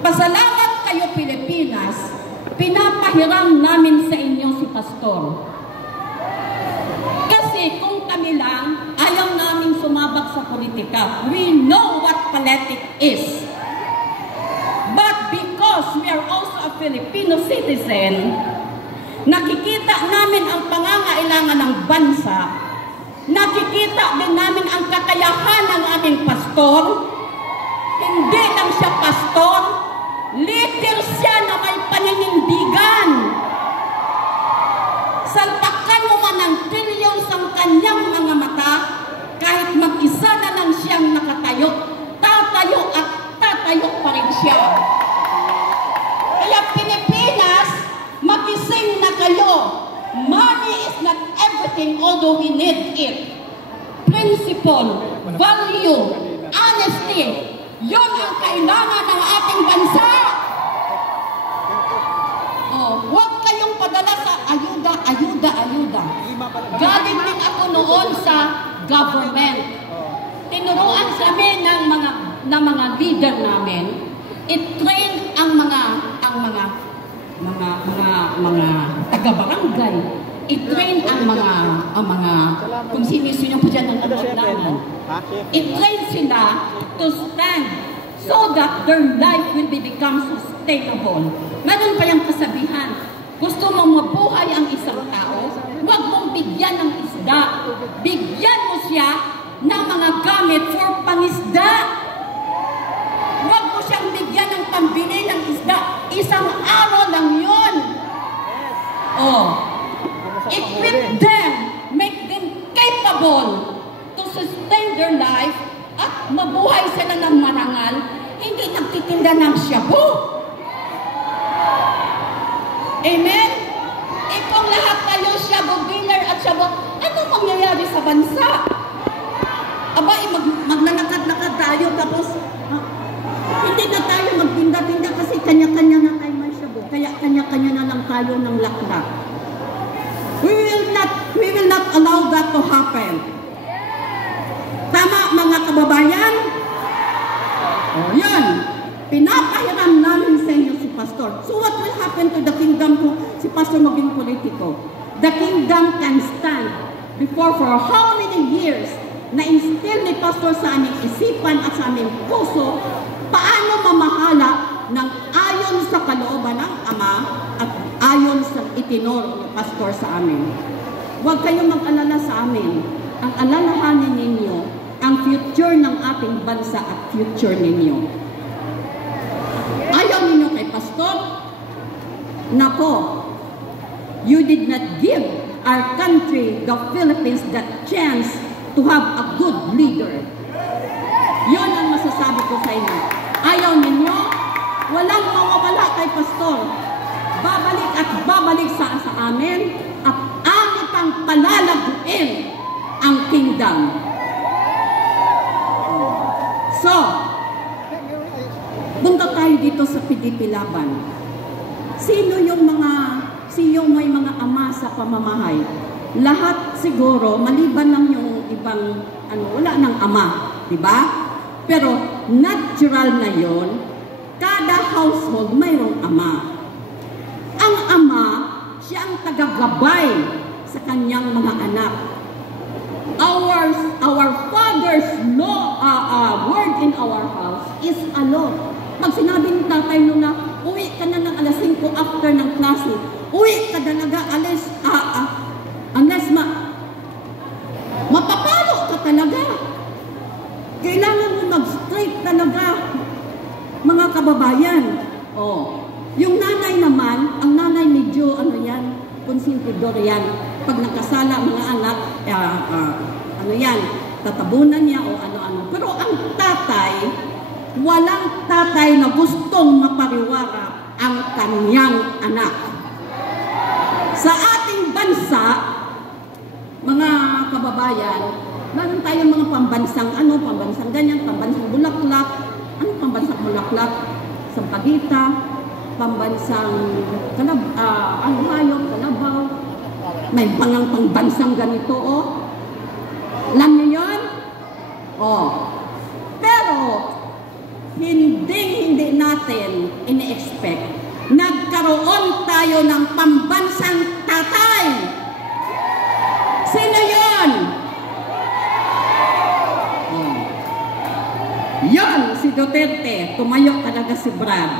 Pasalamat kayo, Pilipinas, pinapahiram namin sa inyo si Pastor. Kasi kung kami lang, ayaw namin sumabak sa politika. We know what politics is. But because we are also a Filipino citizen, nakikita namin ang pangangailangan ng bansa, nakikita din namin ang kakayahan ng aming pastor. Hindi lang siya pastor, leader siya na may paninindigan. Salpakan mo man ng trillions ang kanyang mga mata, kahit mag-isa na lang siyang nakatayo, tatayo at tatayo pa rin siya. Kaya Pilipinas, magising na kayo. Money is not everything, although we need it. Principle, value, honesty, yun ang kailangan ng ating bansa. Huwag kayong padala sa ayuda. Galing din ako noon sa government. Tinuruan sa amin ng mga leader namin, i-train ang mga taga-barangay, i-train ang mga kung sino-sino po dyan ang nagdaman, i-train sila to stand so that their life will become sustainable. Meron pa yung kasabihan, gusto mong mabuhay ang isang tao, huwag mong bigyan ng isda, bigyan mo siya ng mga gamit for pangisda. Huwag mo siyang bigyan ng pambili ng isda, isang araw lang yun. Equip them, make them capable to sustain their life at mabuhay sila ng marangal, hindi nagtitinda ng shabu. Amen? Kung lahat tayo shabu dealer at shabu, ano mangyayari sa bansa? Aba, maglalakad-lakad tayo tapos hindi na tayo magtinda-tinda kasi kanya-kanya na tayo may shabu. Kaya kanya-kanya na lang tayo ng lakrak. We will not allow that to happen. Tama, mga kababayan? Yan. Pinapahiram namin sa inyo si Pastor. So what will happen to the kingdom kung si Pastor maging politiko? The kingdom can stand before for how many years na-instill ni Pastor sa aming isipan at sa aming puso paano mamahala ng ayon sa kalooban ng Ama at ayon sa itinuro ni Pastor sa amin. Huwag kayong mag-alala sa amin. Ang alalahanin ninyo, ang future ng ating bansa at future ninyo. Ayaw ninyo kay Pastor? Nako, you did not give our country, the Philippines, that chance to have a good leader. Yun ang masasabi ko sa inyo. Ayaw ninyo, walang mawawala kay Pastor. Babalik at babalik sa amin at amit ang palalaguin ang kingdom. So, punta tayo dito sa PDP Laban. Sino may mga ama sa pamamahay? Lahat siguro, maliban lang yung ibang, wala ng ama, di ba? Pero natural na yon, kada household mayroong ama. Ang ama, siya ang tagagabay sa kanyang mga anak. Our father's word in our house is a law. Pag sinabi ng tatay nung na, uwi ka na ng alas 5 after ng klase, uwi ka talaga unless mapapalo ka talaga. Kailangan mo mag-straight talaga, mga kababayan. Yung nanay naman, ang nanay medyo, konsentidor yan. Pag nakasala mga anak, tatabunan niya o ano-ano. Pero ang tatay, walang tatay na gustong mapariwara ang kanyang anak. Sa ating bansa, mga kababayan, meron tayong mga pambansang pambansang ganyan, pambansang bulaklak. Ano pambansang bulaklak? Sampaguita, pambansang hayop, kalabaw. May pangbansang ganito, Alam niyo yun? Pero, hindi natin ini-expect. Nagkaroon tayo ng pambansang tatay. Sino yun? Yun, si Duterte. Tumayo talaga si Brad.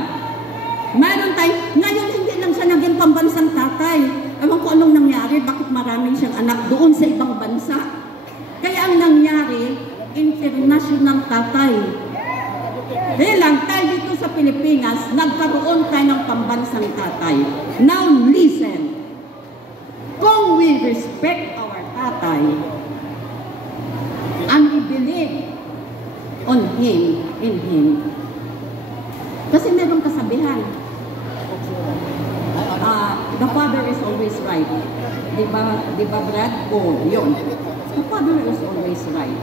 Meron tayo, ngayon hindi lang siya naging pambansang tatay. Ewan ko anong nangyari, bakit maraming siyang anak doon sa ibang bansa. Kaya ang nangyari, international tatay. Lang tayo dito sa Pilipinas, nagkaroon tayo ng pambansang tatay. Now listen, kung we respect our tatay, and we believe on him, in him, kasi merong kasabihan, the father is always right. Diba Brad? Oh, yun. The father is always right.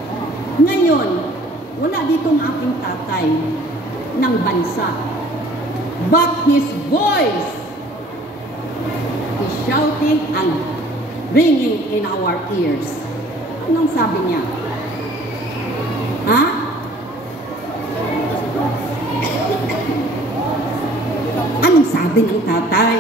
Ngayon, wala ditong aking tatay ng bansa. But his voice is shouting and ringing in our ears. Anong sabi niya? Ha? Anong sabi ng tatay?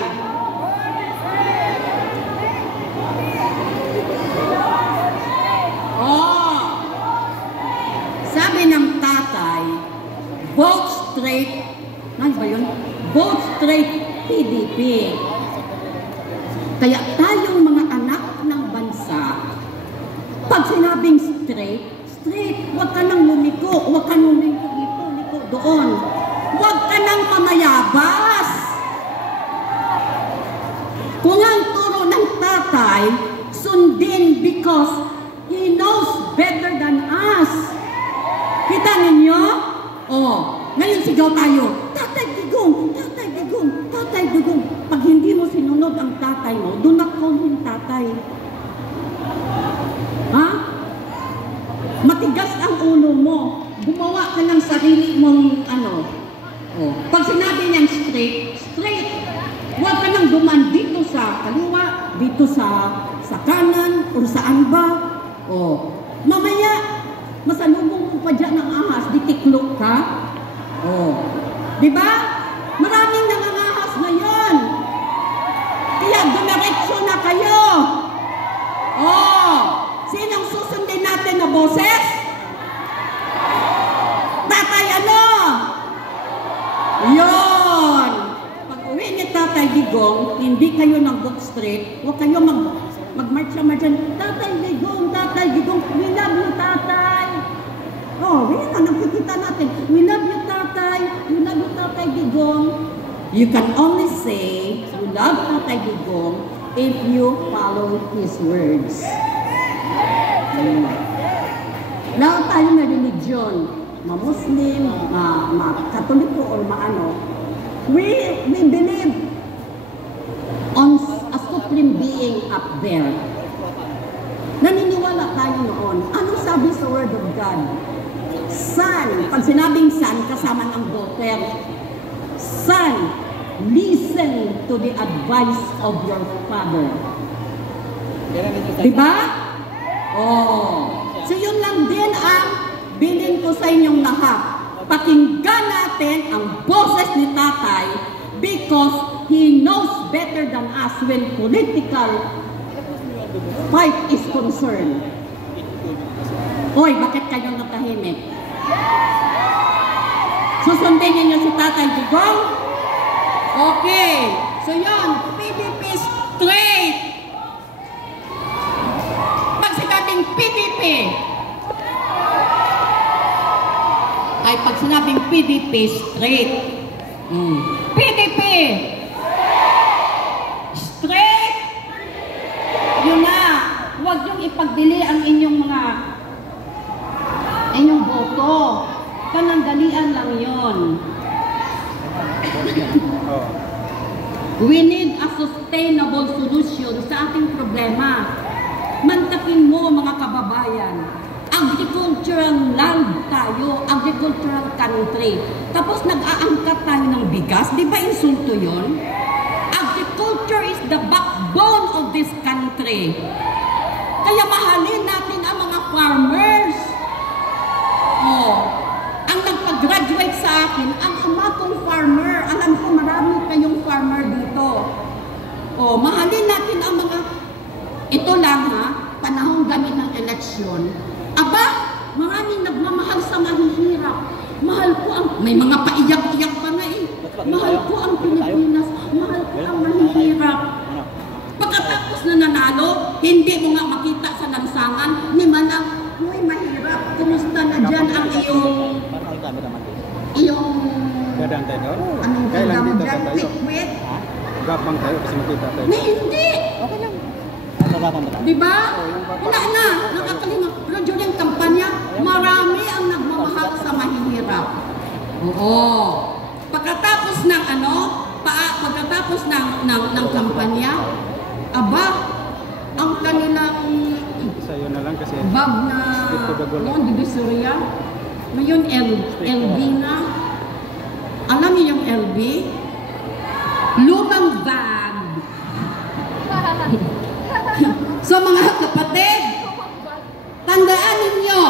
Sabi ng tatay, vote straight, ano ba yun? Vote straight PDP. Kaya tayong mga anak ng bansa, pag sinabing straight, huwag ka nang lumiko, huwag ka nang liko doon. Huwag ka nang mamayabas. Kung ang turo ng tatay, sundin because he knows better than us. Kita ninyo? Oh, ngayon sigaw tayo, Tatay Digong, Tatay Digong, Tatay Digong. Pag hindi mo sinunod ang tatay mo, do not call him tatay. Ha? Matigas ang ulo mo. Gumawa ka ng sarili mong ano. Oh. Pag sinabi niyang straight. Huwag ka nang duman dito sa kaliwa, dito sa kanan, o saan ba. Oh. Mamaya, masalubong mo pa dyan ng ahas, ditiklok ka. Oh. Diba? Maraming nangangahas ngayon. Kaya dumiretso na kayo. Oh. Sinong susundin natin na boses? Tatay ano? Yun. Pag uwi ni Tatay Digong, hindi kayo nag-book straight, huwag kayo mag-march dyan. Tatay Digong, we love you, tatay. Oh, yun na, nakikita natin. We love you, tatay. We love you, Tatay Digong. You can only say, you love Tatay Digong if you follow his words. Lahat tayo na religion, ma-Muslim, ma-Katoliko, or ma-ano. We believe on a supreme being up there. Naniniwala tayo noon. Anong sabi sa Word of God? Son, pag sinabing son, kasama ng daughter. Son, listen to the advice of your father. Diba? Oh. So yun lang din ang bilin ko sa inyong lahat. Pakinggan natin ang boses ni tatay because he knows better than us when political fight is concerned. Hoy, bakit kayo natahimik? Susundin niyo si Tatay Digong? Okay. So yun, PDP straight. Pag sinabing PDP, ay pag sinabing PDP straight. PDP straight. Yun na. Huwag yung ipagbili ang inyong boto. Panandalian lang yun. We need a sustainable solution sa ating problema. Mantakin mo mga kababayan. Agricultural land tayo, agricultural country. Tapos nag-aangkat tayo ng bigas. Di ba insulto yun? Agriculture is the backbone of this country. Kaya mahalin natin ang mga farmers. Oh, ang nagpag-graduate sa akin, ang ama kong farmer. Alam ko marami kayong farmer dito. O, mahalin natin ang mga, ito lang ha, panahong ganit ng eleksyon. Aba, maraming nagmamahal sa mahihirap. Mahal ko ang, may mga paiyak-iyak pa nga eh. Mahal ko ang Pilipinas. Mahal ko ang mahihirap. Pagkatapos na nanalo, hindi mo nga makita sa lansangan, ni manang, uy, mahirap. Kumusta na dyan ang iyong anong ganda mo dyan? Quick-wit? Gapang tayo kasi makita tayo. Na hindi! Okay lang. Diba? Wala na. Nakakalimang. Pero during kampanya, marami ang nagmamahal sa mahihirap. Oo. Pagkatapos ng pagkatapos ng kampanya, aba, ang kanilang sa'yo na lang kasi bag na noon, Divisoria. Ngayon, LB na. Alam niyo yung LB? Lumang bag. So mga kapatid, tandaan ninyo,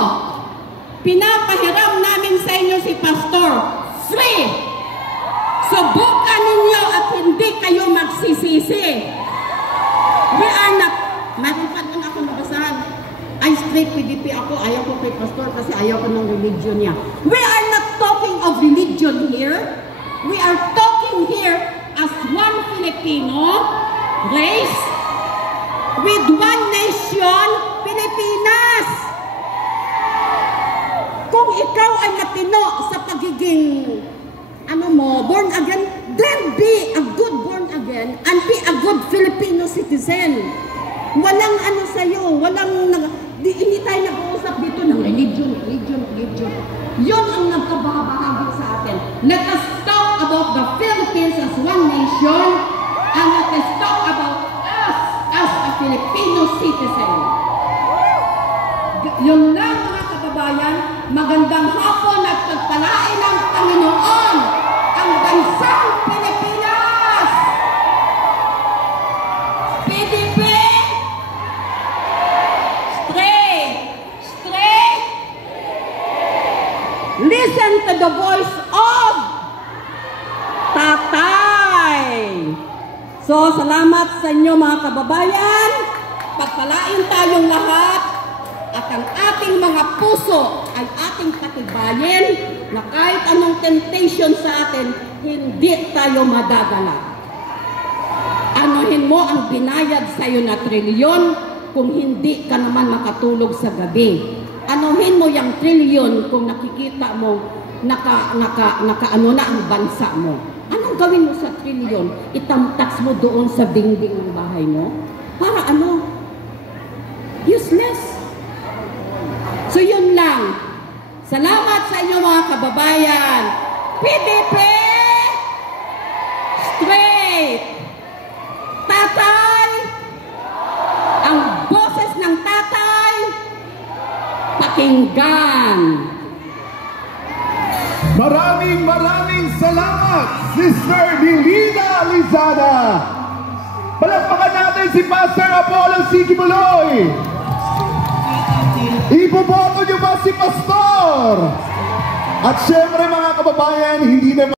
pinapahiram namin sa inyo si Pastor. Free! Subukan ninyo at hindi kayo magsisisi. We are not, mayroon pa nun ako nabasahan. I straight PDP ako, ayaw ko kay Pastor kasi ayaw ko ng religion niya. We are not talking of religion here. We are talking here as one Filipino race with one nation, Pilipinas. Kung ikaw ay matino sa pagiging born again, then be a good born again and be a good Filipino citizen. Walang sa'yo, hindi tayo nag-uusap dito ng religion. Yun ang nagkabahagi sa atin. Let us talk about the Philippines as one nation and let us talk about us as a Filipino citizen. Yun lang mga kababayan, magandang hapon at pagpalain ng Panginoon ang bansang Pilipinas! PDP! Straight! Listen to the voice of Tatay! So, salamat sa inyo mga kababayan. Pagpalain tayong lahat at ang ating mga puso ay ating katibayin na kahit anong temptation sa atin, hindi tayo madadala. Anuhin mo ang binayad sa iyo na trilyon kung hindi ka naman makatulog sa gabi. Anuhin mo yung trilyon kung nakikita mo nakaano na ang bansa mo. Anong gawin mo sa trilyon? Itamtax mo doon sa dingding ng bahay mo? Para ano? Useless. So yun lang. Salamat sa inyo mga kababayan. PDP! Straight! Tatay! Ang boses ng tatay, pakinggan! Maraming salamat, Sister Nilida Lizada. Palakpakan natin si Pastor Apollo C. Kibuloy. Iboboto niyo ba si Pastor? At syempre mga kababayan, hindi naman